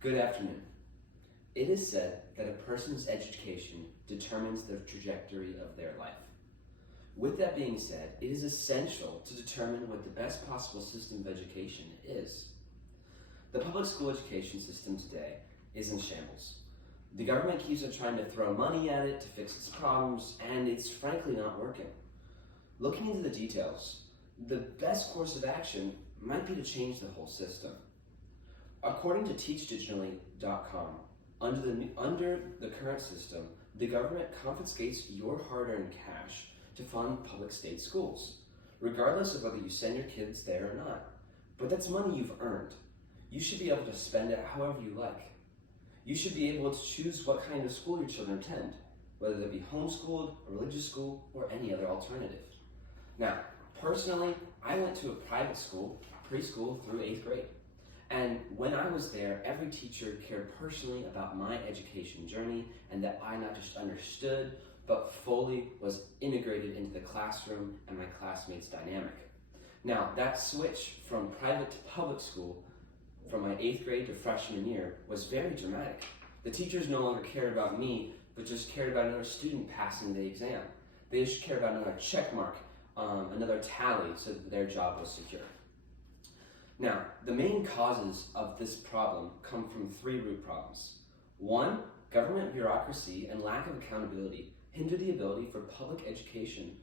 Good afternoon. It is said that a person's education determines the trajectory of their life. With that being said, it is essential to determine what the best possible system of education is. The public school education system today is in shambles. The government keeps on trying to throw money at it to fix its problems, and it's frankly not working. Looking into the details, the best course of action might be to change the whole system. According to teachdigitally.com, under the current system, the government confiscates your hard-earned cash to fund public state schools, regardless of whether you send your kids there or not. But that's money you've earned. You should be able to spend it however you like. You should be able to choose what kind of school your children attend, whether they be homeschooled, a religious school, or any other alternative. Now, personally, I went to a private school, preschool through 8th grade. And when I was there, every teacher cared personally about my education journey and that I not just understood, but fully was integrated into the classroom and my classmates' dynamic. Now, that switch from private to public school from my 8th grade to freshman year was very dramatic. The teachers no longer cared about me, but just cared about another student passing the exam. They just cared about another check mark, another tally, so that their job was secure. Now, the main causes of this problem come from 3 root problems. 1, government bureaucracy and lack of accountability hinder the ability for public education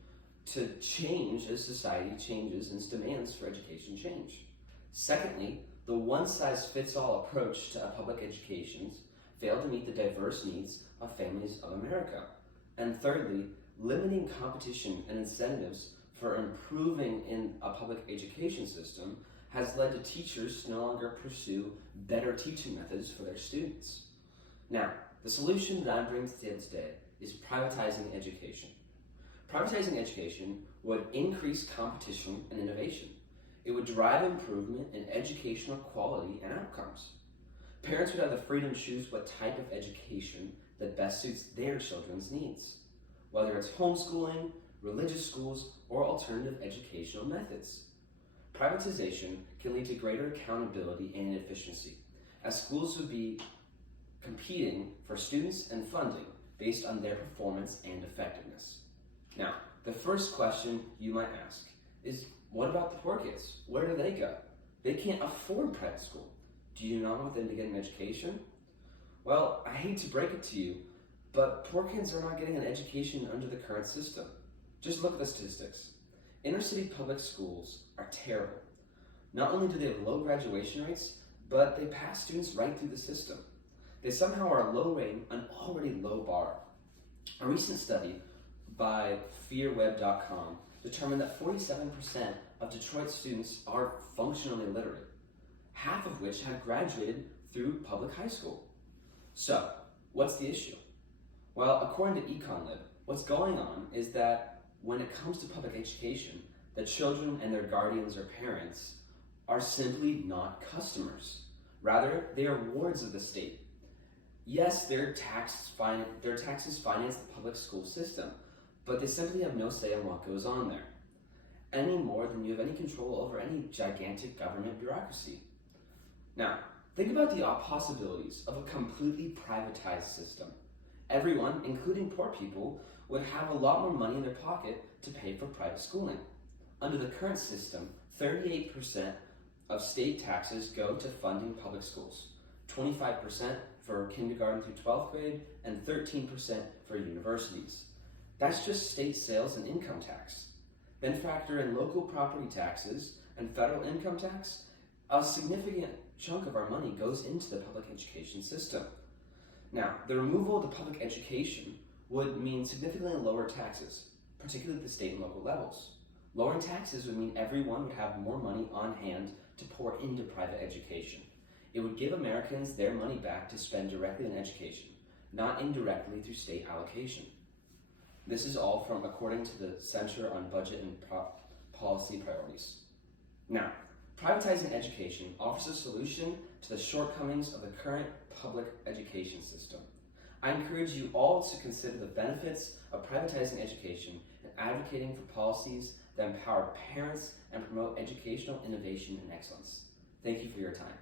to change as society changes and its demands for education change. Secondly, the one-size-fits-all approach to public educations failed to meet the diverse needs of families of America. And thirdly, limiting competition and incentives for improving in a public education system has led to teachers to no longer pursue better teaching methods for their students. Now, the solution that I'm bringing to the table today is privatizing education. Privatizing education would increase competition and innovation. It would drive improvement in educational quality and outcomes. Parents would have the freedom to choose what type of education that best suits their children's needs, whether it's homeschooling, religious schools, or alternative educational methods. Privatization can lead to greater accountability and efficiency, as schools would be competing for students and funding based on their performance and effectiveness. Now, the first question you might ask is, what about the poor kids? Where do they go? They can't afford private school. Do you not want them to get an education? Well, I hate to break it to you, but poor kids are not getting an education under the current system. Just look at the statistics. Inner city public schools are terrible. Not only do they have low graduation rates, but they pass students right through the system. They somehow are lowering an already low bar. A recent study by fearweb.com determined that 47% of Detroit students are functionally illiterate, half of which have graduated through public high school. So, what's the issue? Well, according to EconLib, what's going on is that when it comes to public education, the children and their guardians or parents are simply not customers. Rather, they are wards of the state. Yes, their taxes finance the public school system, but they simply have no say on what goes on there, any more than you have any control over any gigantic government bureaucracy. Now, think about the possibilities of a completely privatized system. Everyone, including poor people, would have a lot more money in their pocket to pay for private schooling. Under the current system, 38% of state taxes go to funding public schools, 25% for kindergarten through 12th grade, and 13% for universities. That's just state sales and income tax. Then factor in local property taxes and federal income tax. A significant chunk of our money goes into the public education system. Now, the removal of the public education would mean significantly lower taxes, particularly at the state and local levels. Lowering taxes would mean everyone would have more money on hand to pour into private education. It would give Americans their money back to spend directly on education, not indirectly through state allocation. This is all from according to the Center on Budget and Policy Priorities. Now, privatizing education offers a solution to the shortcomings of the current public education system. I encourage you all to consider the benefits of privatizing education and advocating for policies that empower parents and promote educational innovation and excellence. Thank you for your time.